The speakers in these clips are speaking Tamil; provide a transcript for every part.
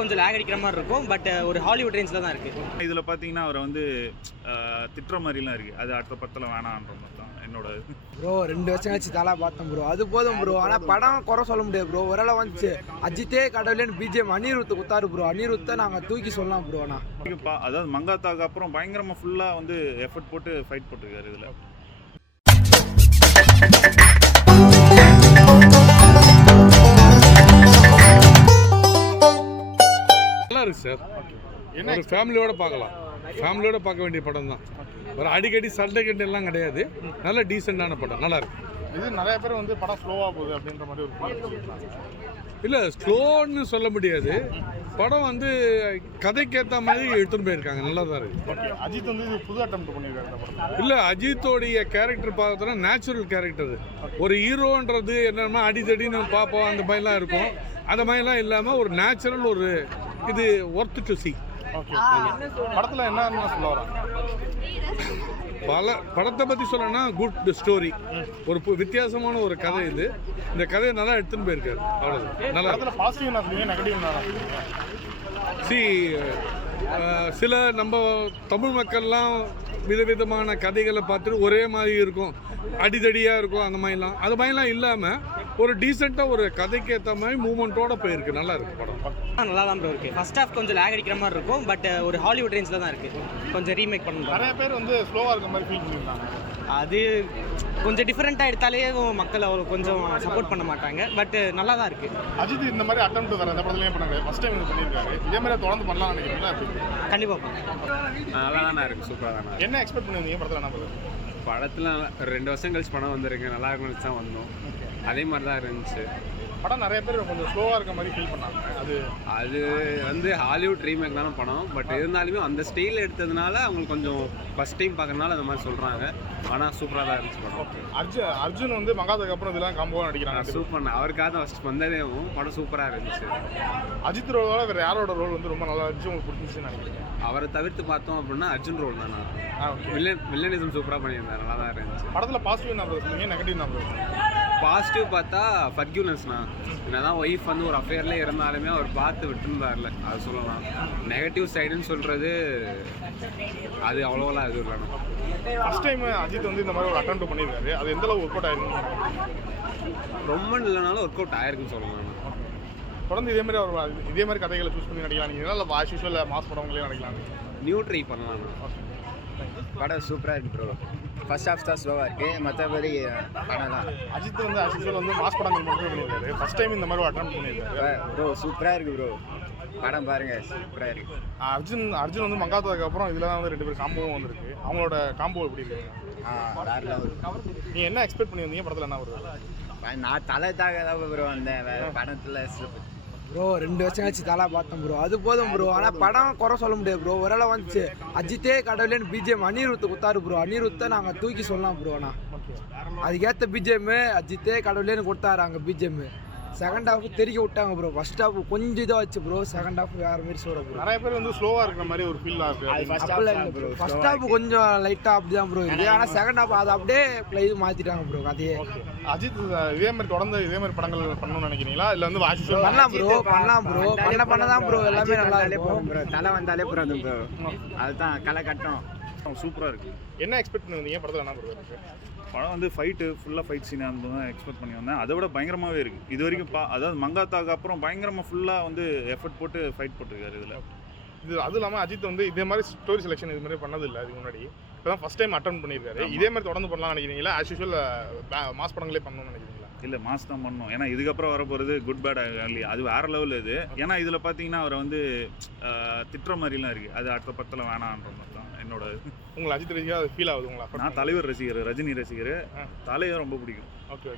கொஞ்சம் லேக் அடிக்கிற மாதிரி இருக்கும். பட் ஒரு ஹாலிவுட் ரேஞ்சில் தான் இருக்குது. இதில் பார்த்தீங்கன்னா அவரை வந்து திட்டுற மாதிரிலாம் இருக்குது. அது அடுத்த படத்தில் வேணான்ற மாதிரி தான் என்னோட ப்ரோ. 2 வருஷம் கழிச்சு தலா பார்த்தேன் ப்ரோ, அது போதும் ப்ரோ. ஆனால் படம் குறை சொல்ல முடியாது ப்ரோ. ஒரு வேளை வந்துச்சு அஜித்தே கடவுளேன்னு பிஜிஎம் அனிருத் குத்தாரு ப்ரோ. அனிருத்தை நாங்கள் தூக்கி சொல்லலாம் ப்ரோ. ஆனால் அதாவது மங்காத்தாக்கு அப்புறம் பயங்கரமாக ஃபுல்லாக வந்து எஃபர்ட் போட்டு ஃபைட் போட்டிருக்காரு இதில். நல்லா இருக்கு சார். ஒரு ஃபேமிலியோட பார்க்கலாம். ஃபேமிலியோட பார்க்க வேண்டிய படம் தான். ஒரு அடிக்கடி சண்டை கண்டு எல்லாம் கிடையாது. நல்ல டீசெண்டான படம், நல்லா இருக்கு. இது நிறைய பேர் வந்து படம் ஸ்லோவாக போகுது அப்படின்ற மாதிரி ஒரு இல்லை, ஸ்லோன்னு சொல்ல முடியாது. படம் வந்து கதைக்கேற்ற மாதிரி எடுத்துன்னு போயிருக்காங்க, நல்லா தான் இருக்கு. அஜித் வந்து இது புது அட்டம் பண்ணியிருக்காரு இந்த படம். இல்லை, அஜித்தோடைய கேரக்டர் பார்த்தோன்னா நேச்சுரல் கேரக்டர். ஒரு ஹீரோன்றது என்னன்னா அடித்தடின்னு பார்ப்போம், அந்த மாதிரிலாம் இருக்கும். அந்த மாதிரிலாம் இல்லாமல் ஒரு நேச்சுரல் ஒரு இது ஒர்த் டு சி. படத்தில் என்ன சொல்ல வராங்க? படத்தை பற்றி சொல்லணும்னா குட் ஸ்டோரி, ஒரு வித்தியாசமான ஒரு கதை. இந்த கதையை நல்லா எடுத்துன்னு போயிருக்காரு, அவ்வளோதான். நல்லா பாசிட்டிவ் நெகட்டிவ் சில நம்ம தமிழ் மக்கள்லாம் விதவிதமான கதைகளை பார்த்துட்டு ஒரே மாதிரி இருக்கும், அடிதடியாக இருக்கும். அந்த மாதிரிலாம் இல்லாமல் ஒரு டீசெண்டாக ஒரு கதைக்கு ஏற்ற மாதிரி மூமெண்ட்டோட போயிருக்கு. நல்லா இருக்கு படம். நல்லா தான் ப்ரோ இருக்குது. ஃபர்ஸ்ட் ஹாஃப் கொஞ்சம் லேக் அடிக்கிற மாதிரி இருக்கும். பட் ஒரு ஹாலிவுட் ரேஞ்சில் தான் இருக்குது. கொஞ்சம் ரீமேக் பண்ணணும். நிறைய பேர் வந்து ஸ்லோவாக இருக்க மாதிரி ஃபீல் பண்ணியிருந்தாங்க. அது கொஞ்சம் டிஃப்ரெண்ட்டாக எடுத்தாலே மக்கள் அவ்வளோ கொஞ்சம் சப்போர்ட் பண்ண மாட்டாங்க. பட் நல்லா தான் இருக்குது. அஜித் இந்த மாதிரி அட்டம் வேறு எந்த படத்துலையும் பண்ணாங்க, ஃபஸ்ட் டைம் பண்ணியிருக்காரு. இதே மாதிரி தொடர்ந்து பண்ணலாம் நினைக்கிறீங்களா? கண்டிப்பாக நல்லா தானே இருக்குது, சூப்பராக தானே. என்ன எக்ஸ்பெக்ட் பண்ணியிருந்தீங்க படத்தில்? என்ன பண்ணுறது? படத்தில் 2 வருஷம் கழிச்சு படம் வந்திருக்கு, நல்லா இருக்குன்னு தான் வந்தோம். அதே மாதிரி தான் இருந்துச்சு. படம் நிறைய பேர் கொஞ்சம் ஸ்லோவாக இருக்க மாதிரி ஃபீல் பண்ணாங்க. அது வந்து ஹாலிவுட் ரீமேக் தானே படம். பட் இருந்தாலுமே அந்த ஸ்டைல் எடுத்ததுனால அவங்களுக்கு கொஞ்சம் ஃபஸ்ட் டைம் பார்க்கறதுனால அந்த மாதிரி சொல்கிறாங்க. ஆனால் சூப்பராக தான் இருந்துச்சு படம். அர்ஜுன் வந்து மங்காத்துக்கு அப்புறம் இதெல்லாம் காம்போவாக நடிக்கிறாங்க. சூப்பர், அவருக்காக தான் ஃபஸ்ட் வந்ததேவும் படம் சூப்பராக இருந்துச்சு. அஜித் ரோலோட வேறு யாரோட ரோல் வந்து ரொம்ப நல்லா இருந்துச்சு, உங்களுக்கு பிடிச்சிச்சுன்னு நினைக்கிறேன்? அவரை தவிர்த்து பார்த்தோம் அப்படின்னா அர்ஜுன் ரோல் தானே. வில்லனிசம் சூப்பராக பண்ணியிருந்தார், நல்லா தான் இருந்துச்சு. படத்தில் பாசிட்டிவ் நம்பர் சொன்னீங்க, நெகட்டிவ் நம்பர்? பாசிட்டிவ் பார்த்தா ஃபர்கிவ்னஸ்ண்ணா. என்னதான் ஒய்ஃப் வந்து ஒரு அஃபேர்லேயே இருந்தாலுமே அவர் பார்த்து விட்டுருந்தார்ல, அது சொல்லலாம். நெகட்டிவ் சைடுன்னு சொல்கிறது அது அவ்வளோலாம் எதுவும் இல்லைண்ணா. ஃபஸ்ட் டைம் அஜித் வந்து இந்த மாதிரி ஒரு அட்டெம்ப்ட் பண்ணியிருக்காரு, அது எந்த அளவு ஒர்க் அவுட் ஆயிருக்கும்? ரொம்ப இல்லைனாலும் ஒர்க் அவுட் ஆயிருக்குன்னு சொல்லலாம். தொடர்ந்து இதே மாதிரி கதைகளை சூஸ் பண்ணி நடிக்கலாம் நீங்கள், இல்லை ஆஸ் யூஷுவல் மாஸ் படங்களே நடிக்கலாம்? நியூ ட்ரை பண்ணலாம். படம் சூப்பராக இருக்குது ப்ரோ. ஃபர்ஸ்ட் ஹாஃப் தான் ஸ்லோவாக இருக்குது, மற்றபடி படம் தான். அஜித் வந்து ஆஸ் யூஷுவல் வந்து மாஸ் படங்கள் மட்டும் பண்ணியிருக்காரு, ஃபஸ்ட் டைம் இந்த மாதிரி ஒரு அட்டெம்ப்ட் பண்ணியிருக்காரு. ப்ரோ சூப்பராக இருக்குது ப்ரோ, படம் பாருங்கள், சூப்பராக இருக்குது. அர்ஜுன் வந்து மங்காத்தாக்கு அப்புறம் இதில் தான் வந்து 2 பேர் காம்போவும் வந்திருக்கு. அவங்களோட காம்போ எப்படி இருக்கு? வேறு லெவல். நீங்கள் என்ன எக்ஸ்பெக்ட் பண்ணியிருந்தீங்க படத்தில்? என்ன வருது? நான் தலை தாக தான் ப்ரோ வந்தேன், வேறு படத்தில் ப்ரோ. 2 வருஷம் கழிச்சு தலா பார்த்தேன் ப்ரோ, அது போதும் ப்ரோ. ஆனால் படம் குறை சொல்ல முடியாது ப்ரோ. ஒரு வேளை வந்துச்சு அஜித்தே கடவுளேன்னு பிஜிஎம் அனிருத் குத்தாரு ப்ரோ. அனிருத்தை நாங்கள் தூக்கி சொல்லலாம் ப்ரோ. ஆனால் அதுக்கேற்ற பிஜிஎம் அஜித்தே கடவுளேன்னு கொடுத்தாரு அங்கே பிஜிஎம். செகண்ட் ஹாஃப் தெரிய விட்டாங்க ப்ரோ. ஃபர்ஸ்ட் ஹாஃப் கொஞ்சம் இதாக வச்சு ப்ரோ, செகண்ட் ஹாஃப் வேறு மாதிரி சொல்கிற ப்ரோ. நிறைய பேர் வந்து ஸ்லோவாக இருக்கிற மாதிரி ஒரு ஃபீல் ஆகுது. ஃபர்ஸ்ட் ஹாஃப் கொஞ்சம் லைட்டாக அப்படி தான் ப்ரோ இருக்குது. ஆனால் செகண்ட் ஹாஃப் அதை அப்படியே இது மாற்றிட்டாங்க ப்ரோ கதையே. அஜித் இதே மாதிரி தொடர்ந்து இதே மாதிரி படங்கள் பண்ணணும்னு நினைக்கிறீங்களா, இல்லை வந்து பண்ணலாம் ப்ரோ பண்ணதான் ப்ரோ. எல்லாமே நல்லா இருக்கும் ப்ரோ. தலை வந்தாலே ப்ரோ அதுதான் களை கட்டும். சூப்பராக இருக்குது. என்ன எக்ஸ்பெக்ட் பண்ணியிருந்தீங்க படத்தில்? என்ன ப்ரோ இருக்குது? படம் வந்து ஃபுல்லாக ஃபைட் சீன் அந்த தான் எக்ஸ்பெக்ட் பண்ணி வந்தேன். அதை விட பயங்கரமாகவே இருக்குது. இது வரைக்கும் அதாவது மங்காத்தாக்கு அப்புறம் பயங்கரமாக ஃபுல்லாக வந்து எஃபர்ட் போட்டு ஃபைட் போட்டிருக்காரு இதில். அதுவும் இல்லாமல் அஜித் வந்து இதே மாதிரி ஸ்டோரி செலெக்ஷன் இது மாதிரி பண்ணதில்லை இதுக்கு முன்னாடி. இப்போ தான் ஃபஸ்ட் டைம் அட்டன் பண்ணியிருக்காரு. இதே மாதிரி தொடர்ந்து பண்ணலாம்னு நினைக்கிறீங்களா, ஆஸ் யூஷுவல் மாஸ் படங்களே பண்ணணும்னு நினைக்கிறீங்களா? இல்லை, மாஸ் தான் பண்ணணும். ஏன்னா இதுக்கப்புறம் வர போகிறது குட் பேட் அது வேறு லெவல் இது. ஏன்னா இதில் பார்த்தீங்கன்னா அவரை வந்து திட்டுற மாதிரிலாம் இருக்குது. அது அடுத்த படத்தில் வேணான்ற மாதிரி தான் என்னோட. உங்களுக்கு அஜித் ரசிகர் அது ஃபீல் ஆகுது உங்களுக்கு? நான் தலைவர் ரசிகர், ரஜினி ரசிகர். தலைவர் ரொம்ப பிடிக்கும். ஓகே.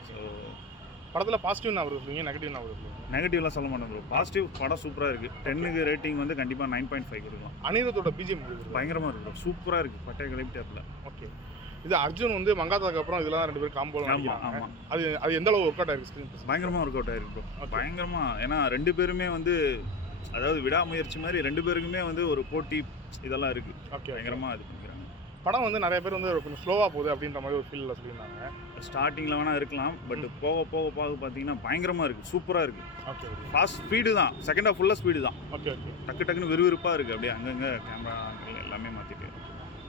படத்தில் பாசிட்டிவ் நான் வருது, நெகட்டிவ் நான் வருது? நெகட்டிவ்லாம் சொல்ல மாட்டேன் ப்ரோ. பாசிட்டிவ் படம் சூப்பராக இருக்குது. 10க்கு ரேட்டிங் வந்து கண்டிப்பாக 9.5 கொடுக்கலாம். அனிருத்தோட பிஜிஎம் பயங்கரமாக இருக்குது, சூப்பராக இருக்குது, பட்டைய கிளப்பிட்டாப்பில். ஓகே. இது அர்ஜுன் வந்து மங்காத்தாக்கு அப்புறம் இதெல்லாம் 2 பேர் காம்போ. ஆமாம். அது எந்த அளவு ஒர்க் அவுட் ஆயிருக்கு? பயங்கரமாக ஒர்க் அவுட் ஆயிருக்கு ப்ரோ, பயங்கரமாக. ஏன்னா 2 பேருமே வந்து அதாவது விடாமுயற்சி மாதிரி 2 பேருக்குமே வந்து ஒரு போட்டி இதெல்லாம் இருக்குது. ஓகே, பயங்கரமாக இது பண்ணிக்கிறாங்க. படம் வந்து நிறைய பேர் வந்து கொஞ்சம் ஸ்லோவாக போகுது அப்படின்ற மாதிரி ஒரு ஃபீலில் சொல்லியிருந்தாங்க. ஸ்டார்டிங்கில் வேணால் இருக்கலாம், பட் போக போக போக பார்த்தீங்கன்னா பயங்கரமாக இருக்குது, சூப்பராக இருக்குது. ஓகே ஓகே ஃபாஸ்ட் ஸ்பீடு தான், செகண்ட் ஹாஃப் ஃபுல்லாக ஸ்பீடு தான். ஓகே ஓகே டக்கு டக்குன்னு விறுவிறுப்பாக இருக்குது, அப்படியே அங்கங்கே கேமரா எல்லாமே மாற்றிட்டு